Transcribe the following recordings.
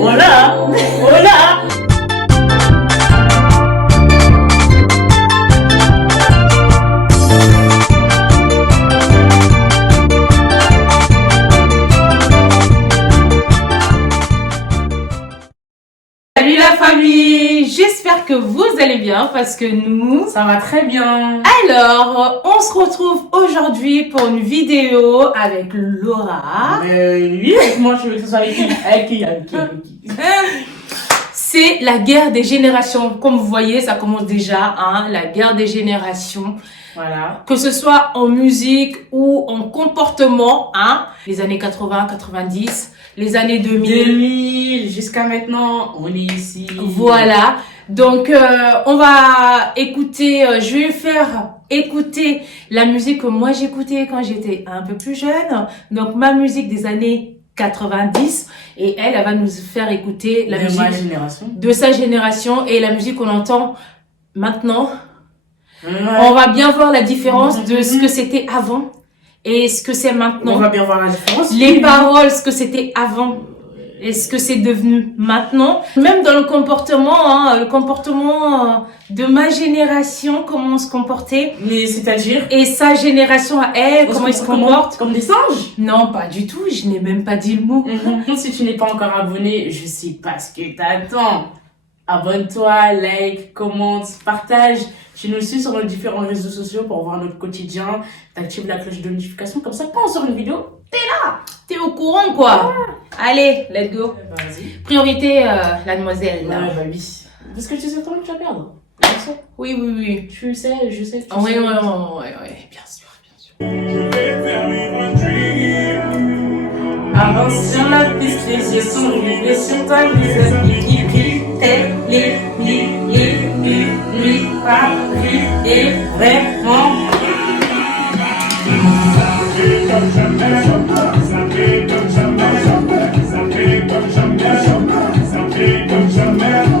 Voilà, voilà. Salut la famille, j'espère que vous allez bien parce que nous, Ça va très bien. Alors, on se retrouve aujourd'hui pour une vidéo avec Laura. Oui, moi je veux que ce soit avec qui? Avec qui? C'est la guerre des générations. Comme vous voyez, ça commence déjà, hein, la guerre des générations. Voilà. Que ce soit en musique ou en comportement, hein, les années 80, 90, les années 2000. 2000 jusqu'à maintenant, on est ici. Voilà. Donc, on va écouter, je vais faire écouter la musique que moi j'écoutais quand j'étais un peu plus jeune. Donc, ma musique des années 90. Et elle va nous faire écouter la musique ma génération. de sa génération et la musique qu'on entend maintenant. Ouais. On va bien voir la différence de ce que c'était avant et ce que c'est maintenant. On va bien voir la différence. Les paroles, ce que c'était avant et ce que c'est devenu maintenant. Même dans le comportement, hein, le comportement de ma génération, comment on se comportait. Mais c'est-à-dire? Et sa génération à elle, comment ils se comportent. Comme des singes? Non, pas du tout, je n'ai même pas dit le mot. Si tu n'es pas encore abonné, je sais pas ce que t'attends. Abonne-toi, like, commente, partage. Tu nous suis sur nos différents réseaux sociaux pour voir notre quotidien. T'actives la cloche de notification. Comme ça, quand on sort une vidéo, t'es là. T'es au courant, quoi. Allez, let's go. Vas-y. Priorité, la demoiselle. Là. Ouais, bah oui. Parce que tu sais toi que tu vas perdre. Oui, oui, oui. Tu sais, je sais que tu Oui, sais. oui, bien sûr, bien sûr. Avance sur la piste, les yeux sont rivés sur toi, les amis qui brillent. Nuit, Paris est vraiment.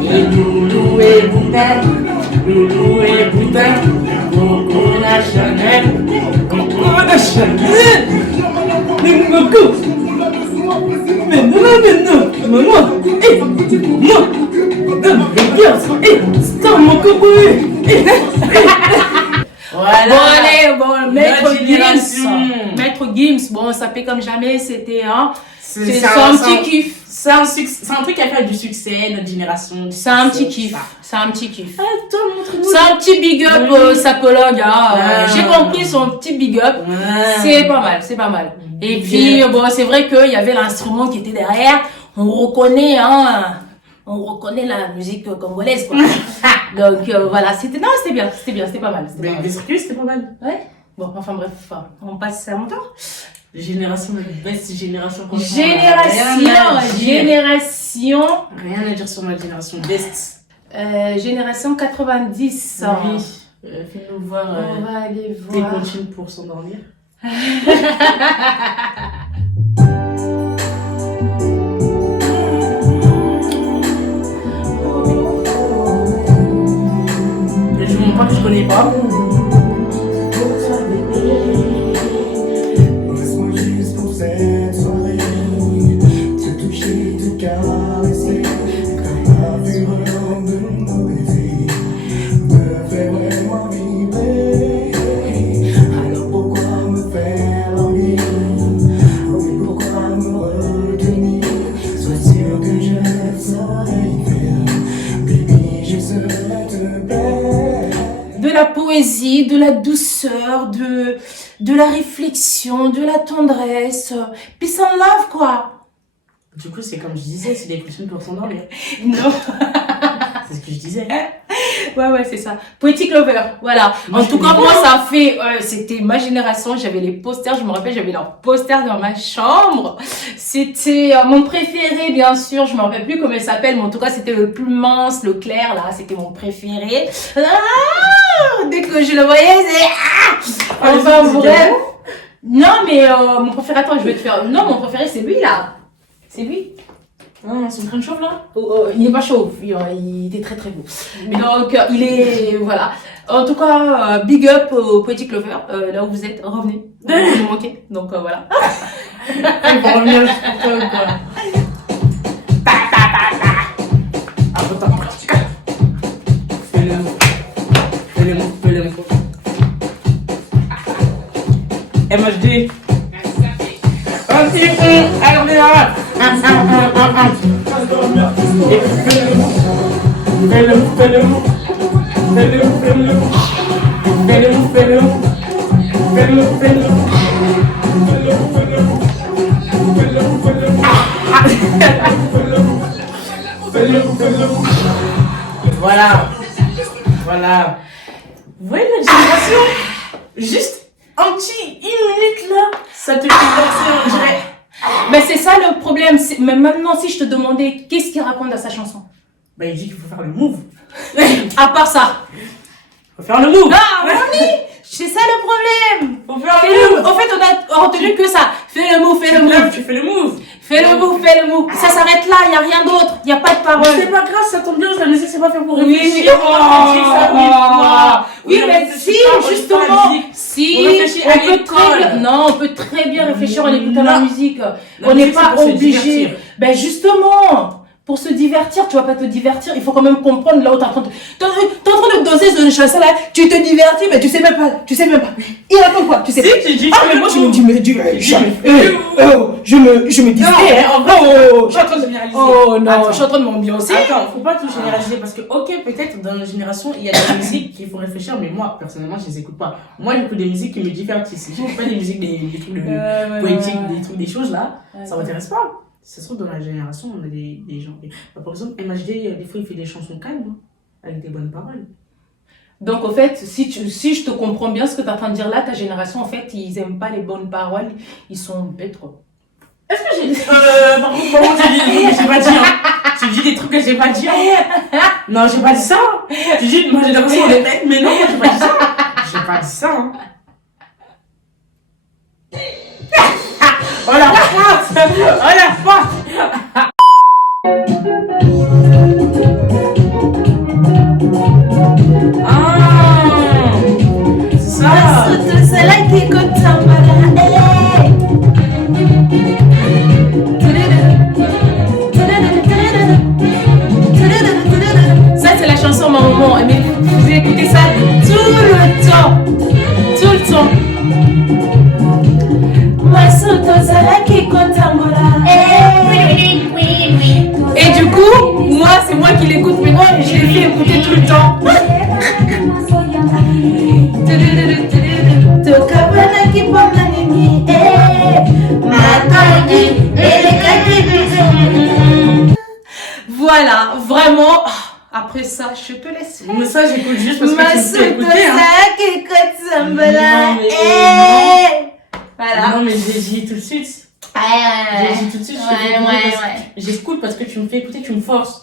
Et Loulou et Boudin, Coco la Chanel, Coco. Maman, Voilà. Bon, allez, bon, Maître génération. Gims. Maître Gims, bon, ça fait comme jamais, c'était, hein. C'est un un petit kiff. C'est un truc qui a fait du succès, notre génération. C'est un petit kiff. C'est un petit kiff. Ah, toi, montre-nous. C'est un petit big up, sapologue, hein. J'ai compris son petit big up. C'est pas mal, c'est pas mal. Et puis, bon, c'est vrai qu'il y avait l'instrument qui était derrière. On reconnaît, hein. On reconnaît la musique congolaise, quoi. Donc, voilà, c'était bien, c'était pas mal. C'était pas mal. Des circuits, c'était pas mal. Ouais. Bon, enfin bref, on passe à mon tour. Génération, la best génération. Génération. Rien à dire sur notre génération best. Génération 90. Oui. Fais-nous voir On va aller tes voir. comptines pour s'endormir. Je vous montre pas que je connais pas. Laisse-moi juste pour cette soirée te toucher, te caresser comme la fureur de nos baisers me fait vraiment vibrer. Alors pourquoi me faire languir? Oui, pourquoi me retenir? Sois sûr que je ne saurais faire. Baby, je serai te plaire. De la poésie, de la douceur, de la réflexion, de la tendresse. Peace and love, quoi. Du coup, c'est comme je disais, c'est des comptines pour s'endormir. Non. C'est ce que je disais. Ouais, c'est ça. Poetic Lover, voilà. Moi, En je tout cas, connais moi, pas. ça fait, c'était ma génération. J'avais les posters, je me rappelle, j'avais leurs posters dans ma chambre. C'était mon préféré, bien sûr. Je me rappelle plus comment il s'appelle, mais en tout cas, c'était le plus mince, le clair, là. C'était mon préféré. Ah, dès que je le voyais, c'est, enfin, bref. Non, mais, mon préféré, attends, je vais te faire, non, mon préféré, c'est lui, là. C'est lui. Ah, son crâne chauve là? Il n'est pas chauve, il était très très beau. Donc il est, voilà. En tout cas, big up au Poetic Lover, là où vous êtes, revenez. Vous nous manquez, donc voilà. Il va revenir pour toi ou quoi? MHD. Un petit on, alors on est là. Et fais-le. Voilà. Vous voyez la génération? Juste un petit 1 minute là, ça te fait danser, on dirait. Mais c'est ça le problème. Mais maintenant, si je te demandais qu'est-ce qu'il raconte dans sa chanson? Bah, il dit qu'il faut faire le move. À part ça. Faut faire le move. Ah, oui, c'est ça le problème. Faut faire Fais le le, move. en fait, on a retenu que ça. Fais le move, fais le move. Tu fais le move. Fais le move, fais le move. Ça s'arrête là, il n'y a rien d'autre. Il n'y a pas de parole. C'est pas grave, ça tombe bien, la musique c'est pas fait pour Oui, réfléchir. oui, mais si, justement, si, On réfléchit à on peut l'école. très bien, non, on peut très bien réfléchir en écoutant la Non. musique. La On n'est musique, pas c'est pour se obligé. divertir. Ben justement, pour se divertir, tu vas pas te divertir, il faut quand même comprendre là où t'es en train de danser sur une chanson là, tu te divertis, mais tu sais même pas, Il raconte quoi, tu sais Si, pas. tu dis Ah, mais moi je me dis, je me dis, Non, mais en vrai, je suis en train de généraliser. oh non, Attends. je suis en train de m'ambiancer. Attends, faut pas tout généraliser parce que, ok, peut-être dans notre génération, il y a des musiques qu'il faut réfléchir, mais moi, personnellement, je les écoute pas. Moi, j'écoute des musiques qui me divertissent. J'écoute pas des musiques, des trucs poétiques, des trucs, des choses là, ça m'intéresse pas. Ça se trouve, dans la génération, on a des gens. Par exemple, MHD, des fois, il fait des chansons calmes, hein, avec des bonnes paroles. Donc, en fait, si je te comprends bien ce que tu es en train de dire là, ta génération, en fait, ils aiment pas les bonnes paroles, ils sont bêtes, quoi. Est-ce que j'ai. Par contre, comment tu dis des trucs que j'ai pas dit, hein? Tu dis des trucs que j'ai pas dit, non, j'ai pas dit ça. Tu dis, moi, j'ai l'impression qu'on est bêtes, mais non, moi, j'ai pas dit ça. J'ai pas dit ça, hein. Oh la force! Oh la force! Ah! Ça! Ça, c'est la chanson Maman. Mais vous écoutez ça tout le temps. Tout le temps. Et du coup, moi, c'est moi qui l'écoute, mais moi, je l'ai fait écouter tout le temps. Voilà, vraiment. Après ça, je te laisse. Mais ça, j'écoute juste parce que tu me fais écouter, hein. Voilà. Non, mais j'ai dit tout de suite. J'ai dit tout de suite, je te fais écouter parce que j'écoute parce que tu me fais écouter, tu me forces.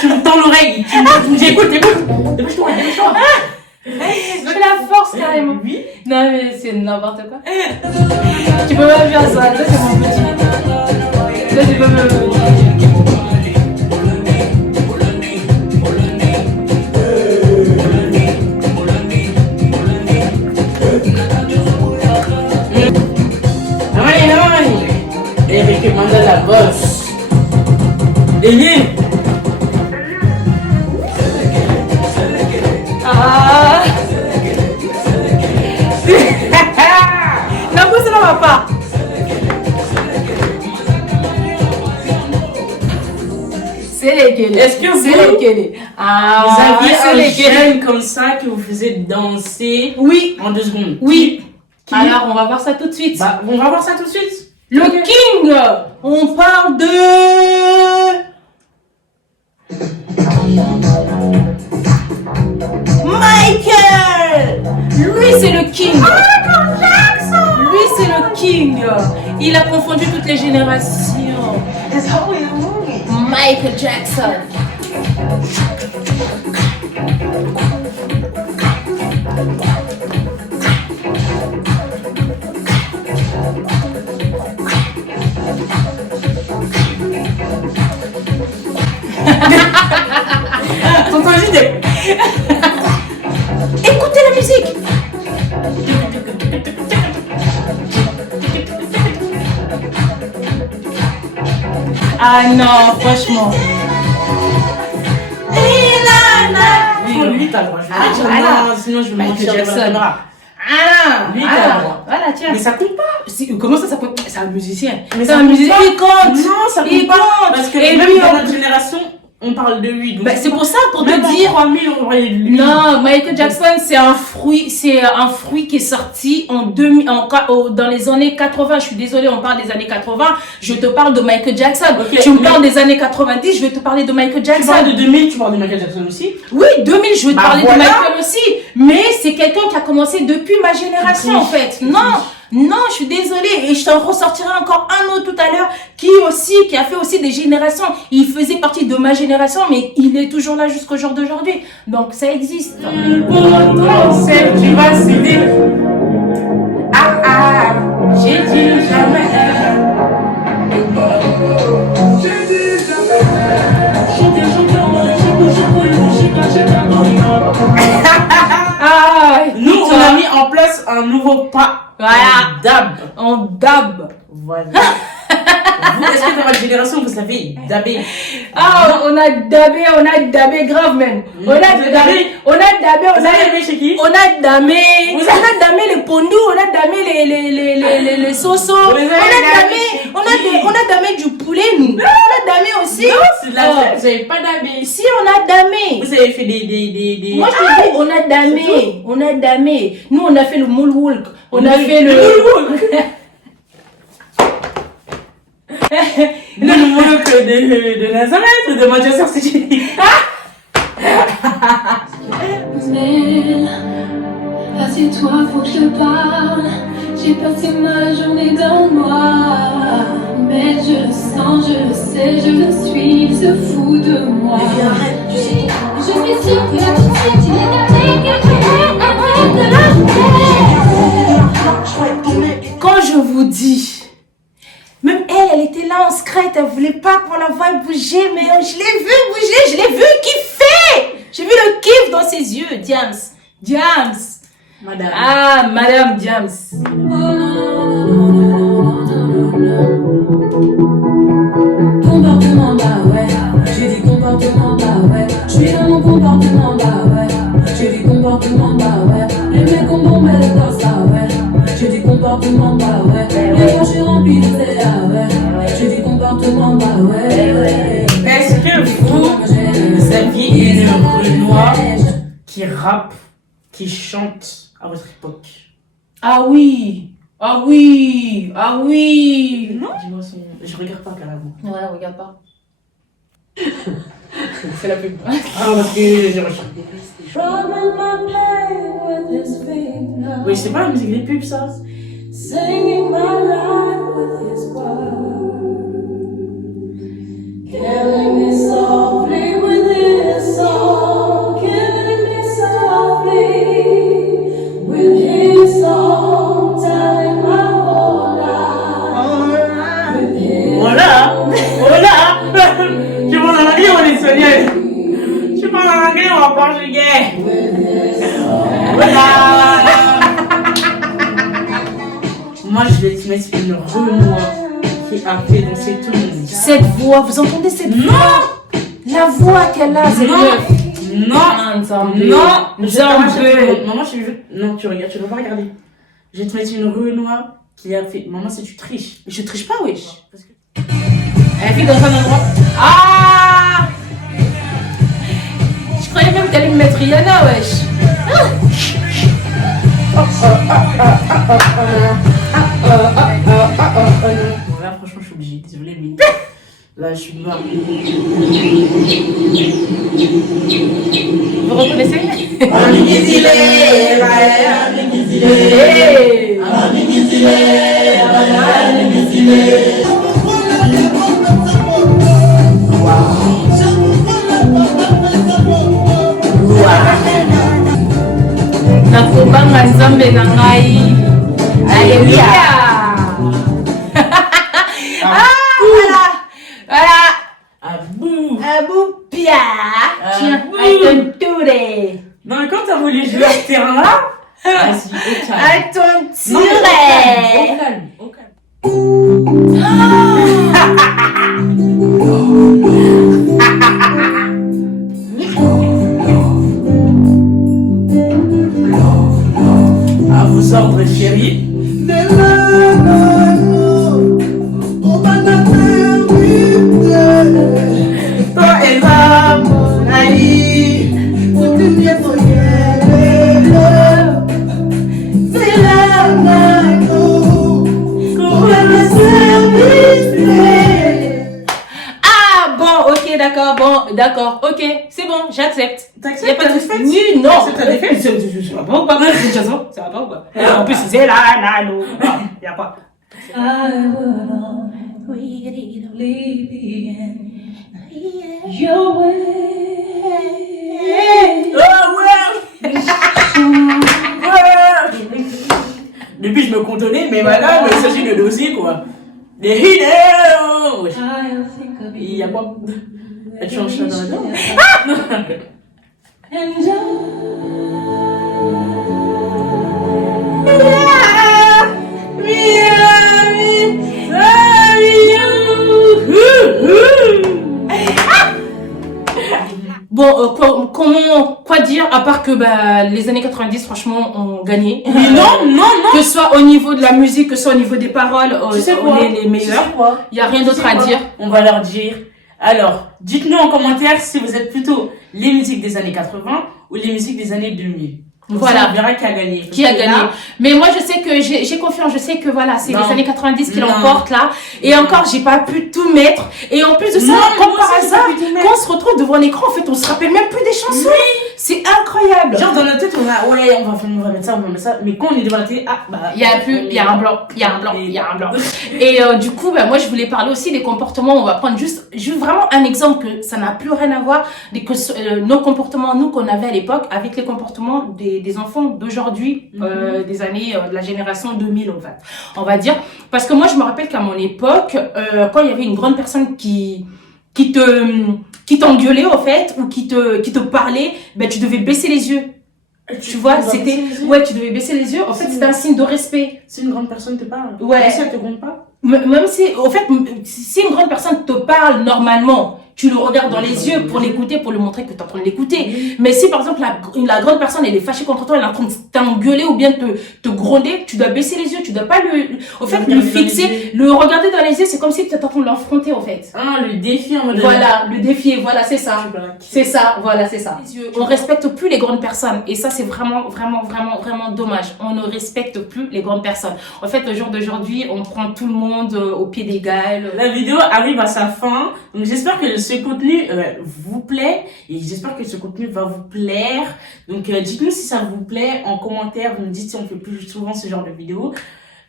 Tu me tends l'oreille. Tu me dis écoute. Dépêche-toi. Je la force carrément. Oui. Non, mais c'est n'importe quoi. Tu peux même faire ça. Toi, c'est mon petit. Toi, tu peux même. Eric manda la boss. Eli. Ah. Non, ça ne va pas. C'est lesquels? Est-ce que c'est vous lesquels? Ah, vous aviez c'est un lesquels? jeune comme ça qui vous faisait danser Oui, en 2 secondes? oui. Qui Alors, on va voir ça tout de suite. Bah, on va voir ça tout de suite. Le King. On parle de. Michael. Lui, c'est le King. Lui, c'est le King. Il a confondu toutes les générations. Michael Jackson. T'entends juste des... Écoutez la musique. Ah non, franchement. Oui, lui, t'as le droit. Ah, voilà. Non, sinon je vais Michael mentir devant la Jackson. caméra. Lui, t'as le droit. Voilà, tiens. Mais ça compte pas. Comment ça compte? C'est un musicien. Mais C'est ça un compte musicien. pas. Il compte. Non, ça Il compte pas. compte. Parce que Et même lui, dans notre génération, on parle de lui. Donc bah, c'est pour ça, pour même te en dire. 3000, on parlait de lui. Non, Michael Jackson, c'est un fruit qui est sorti dans les années 80. Je suis désolée, on parle des années 80. Je te parle de Michael Jackson. Ok, Tu me parles des années 90, je vais te parler de Michael Tu Jackson. parles de 2000, tu parles de Michael Jackson aussi. Oui, 2000, je vais te Bah, parler voilà. de Michael aussi. Mais c'est quelqu'un qui a commencé depuis ma génération, en fait. Non, je suis désolée. Et je t'en ressortirai encore un autre tout à l'heure qui a fait aussi des générations. Il faisait partie de ma génération, mais il est toujours là jusqu'au jour d'aujourd'hui. Donc, ça existe. Potentiel, tu vas céder. Ah ah, j'ai dit jamais. Ah, Nous, on a mis en place un nouveau pas. Voilà. Dab. en dab. Voilà. Vous, est-ce que dans votre génération, vous savez dabber? Ah, on a dabé grave même. On a dabé, Vous avez aimé chez qui? on a damé les pondous, on a damé les sosos, on les avez a damé chez qui? on a damé du poulet nous. On a damé aussi. Non, c'est de la Oh. fête, vous avez pas dabé. Si on a damé. Vous avez fait des... Moi je te dis, on a damé. Nous on a fait le moonwalk, on a fait le Le moonwalk de Nazareth ou de Manchester City. Nel, assieds-toi, faut que je te parle. J'ai passé ma journée dans le noir. Mais je le sens, je le sais, je le suis, il se fout de moi. Je suis sûre que tout de suite il est avec quelqu'un. Arrête de la Quand je vous dis, même elle était là en secret, elle voulait pas qu'on la voie bouger, mais je l'ai vu bouger, je l'ai vu kiffer. J'ai vu le kiff dans ses yeux, Diams. Madame. Ah, Madame Diams. Comportement, bah ouais. J'ai dit comportement, bah ouais. Je suis dans mon comportement, bah ouais. J'ai dit comportement, bah ouais. Les mecs ont bombé le torse, ah ouais. J'ai dit comportement, bah ouais. Les gars, je suis rempli de thé, ah ouais. J'ai dit comportement, bah ouais. Est-ce que vous aviez une Renoir qui rappe, qui chante à votre époque? Ah oui. Non? Dis-moi son... Je regarde pas carrément. Ouais, regarde pas. C'est la pub. Ah, parce que j'ai recherché. Rubbing my pain with his finger. Oui, c'est pas la musique des pubs, ça. Singing my life with his words. Killing me softly with his song. Killing me softly with his song. Telling my whole life with his Voilà. Je parle en anglais ou en espagnol? Je parle en anglais ou en portugais? Voilà. Moi, je vais te mettre une Renoir qui a fait danser tout le monde. Cette voix, vous entendez cette Non. voix? La voix qu'elle a, c'est Non. meuf. Non. Nzambe. Nzambe. Maman, non, tu regardes, tu ne vas pas regarder. Je vais te mettre une Renoir qui a fait... Maman, si tu triches. Je triche pas, wesh. Parce que... Elle fait dans un endroit. Ah! Je croyais même que t'allais me mettre Rihanna, wesh. Là, franchement, je suis obligée. Désolée, mais... Là, je suis mort. Vous reconnaissez? Hey! nakobanga nzambe na ngai. Alléluia. Voilà. Abou. Aboupia. Tiens, Abou. à ton tour. Non, mais quand t'as voulu jouer à ce terrain-là, vas-y, au calme. À ton Non, mais tour. au calme, au calme. Ah, vous d'accord, ok, c'est bon, j'accepte. Y a T'acceptes pas de ta défaite? Oui, non. T'acceptes ta défaite? Ça va pas ou quoi? Ça va pas ou quoi? En plus, c'est là, non. Y a pas. I would only be in your way. Oh ouais! Depuis, je me contenais, mais madame, il s'agit de dossier, quoi. Des vidéos! I'll think of Il y a pas... Tu enchaînes dans la danse? and Bon, quoi dire, à part que les années 90, franchement, ont gagné. Mais non! Que ce soit au niveau de la musique, que ce soit au niveau des paroles, Tu sais quoi? on est les meilleurs. Tu sais quoi? Il n'y a rien d'autre Tu sais à quoi? dire. On va leur dire. Alors, dites-nous en commentaire si vous êtes plutôt les musiques des années 80 ou les musiques des années 2000. Comme Voilà. ça, on verra qui a gagné. Qui a Parce que gagné. là, Mais moi, je sais que j'ai confiance. Je sais que voilà, c'est Non. les années 90 qui Non. l'emportent là. Et encore, j'ai pas pu tout mettre. Et en plus de ça, Non, comme moi par aussi, j'ai hasard, pas pu tout mettre. quand on se retrouve devant l'écran, en fait, on se rappelle même plus des chansons. C'est incroyable. genre dans notre tête, on a, ouais, on va mettre ça, mais quand on est devant la télé, Il y a un blanc. Et du coup, moi, je voulais parler aussi des comportements. On va prendre juste vraiment un exemple que ça n'a plus rien à voir nos comportements, nous, qu'on avait à l'époque, avec les comportements des enfants d'aujourd'hui, des années, de la génération 2000, en fait. On va dire. Parce que moi, je me rappelle qu'à mon époque, quand il y avait une grande personne qui t'engueulait, en fait, ou qui te parlait, tu devais baisser les yeux. Tu vois, c'était, ouais, tu devais baisser les yeux. En fait, c'était un signe de respect. Si une grande personne te parle, Ouais. même si elle te compte pas. Même si, au fait, si une grande personne te parle normalement, tu le regardes dans les yeux pour l'écouter, pour lui montrer que tu es en train de l'écouter. Mais si, par exemple, la grande personne, elle est fâchée contre toi, elle est en train de t'engueuler ou bien te gronder, tu dois baisser les yeux, tu dois pas au fait, le fixer, le regarder dans les yeux, c'est comme si tu étais en train de l'affronter, en fait. Ah, le défi en mode. Voilà, le défier, voilà, c'est ça. C'est ça, voilà, c'est ça. On respecte plus les grandes personnes. Et ça, c'est vraiment dommage. On ne respecte plus les grandes personnes. En fait, le jour d'aujourd'hui, on prend tout le monde au pied d'égal. La vidéo arrive à sa fin, donc j'espère que ce contenu vous plaît et j'espère que ce contenu va vous plaire. Donc dites-nous si ça vous plaît en commentaire, vous me dites si on fait plus souvent ce genre de vidéos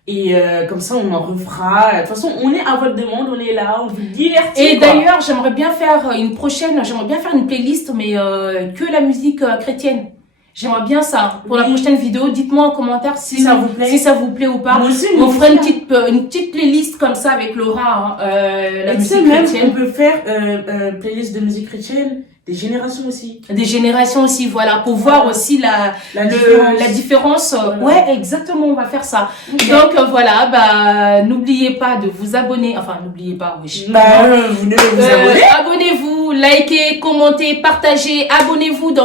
et comme ça on en refera. De toute façon, on est à votre demande, on est là, on vous divertit. Et quoi. d'ailleurs, j'aimerais bien faire une playlist mais que la musique chrétienne. J'aimerais bien ça. Pour la prochaine vidéo, dites-moi en commentaire si ça vous plaît ou pas. Moi aussi, on fera une petite playlist comme ça avec Laura, la musique chrétienne. On peut faire playlist de musique chrétienne des générations aussi. Des générations aussi, voilà, pour voir aussi la différence. Voilà. Ouais, exactement, on va faire ça. Okay. Donc voilà, n'oubliez pas de vous abonner. Enfin, n'oubliez pas, oui. Vous devez vous abonner. Abonnez-vous, likez, commentez, partagez. Abonnez-vous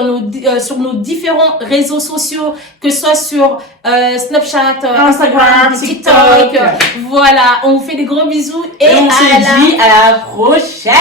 sur nos différents réseaux sociaux, que ce soit sur Snapchat, Instagram, TikTok. Voilà, on vous fait des gros bisous Et on se dit à la prochaine.